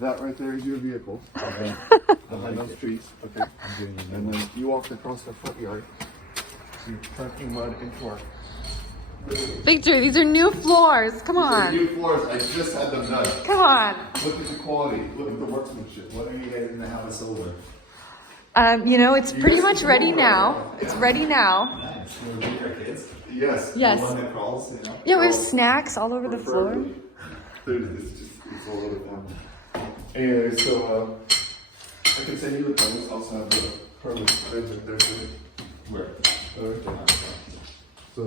That right there is your vehicle. Okay. Behind those trees. Okay. And then you walked across the front yard. So you're tracking mud into our. Victor, these are new floors. Come on. New floors. I just had them done. Come on. Look at the quality. Look at the workmanship. What are you guys gonna have us over? You know, it's pretty much ready now. It's ready now. Nice. We'll meet our kids. Yes. Yes. The one that crawls, you know. Yeah, we have snacks all over the floor. Dude, it's all over town. Anyway, so I can send you the plans. Also have the permits right there. Where? So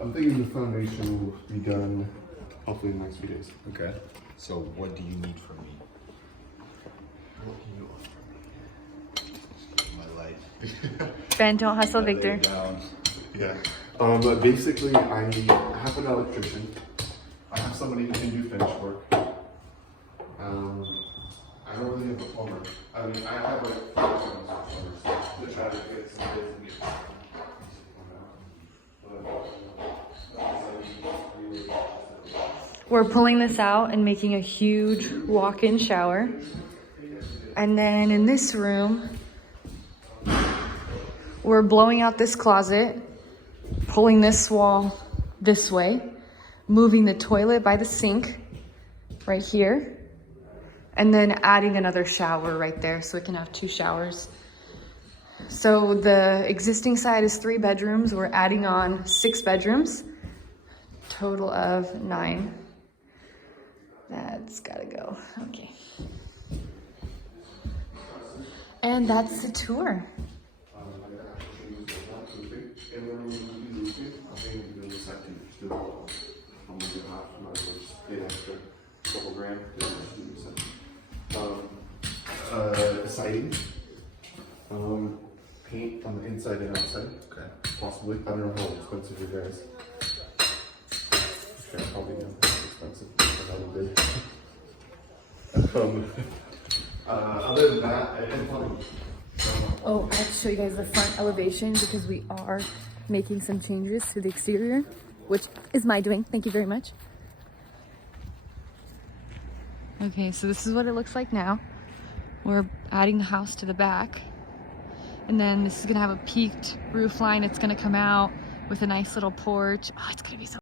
I'm thinking the foundation will be done hopefully in the next few days. Okay. So what do you need from me? What can you offer me? My life. Ben, don't hustle, I lay Victor. down. Yeah. But basically, I have an electrician. I have somebody who can do finish work. I don't really have a plumber. I mean, I have like 5 plumbers to try to get some bids and get. We're pulling this out and making a huge walk-in shower. And then in this room, we're blowing out this closet, pulling this wall this way, moving the toilet by the sink right here, and then adding another shower right there so we can have 2 showers. So the existing side is 3 bedrooms. We're adding on 6 bedrooms, total of 9. That's gotta go. Okay. And that's the tour. Siding, paint on the inside and outside. Okay. Possibly. I don't know how expensive you guys. Okay, probably not that expensive. Other than that, and plumbing. Oh, I have to show you guys the front elevation because we are making some changes to the exterior, which is my doing. Thank you very much. Okay, so this is what it looks like now. We're adding the house to the back. And then this is gonna have a peaked roof line. It's gonna come out with a nice little porch. Oh, it's gonna be so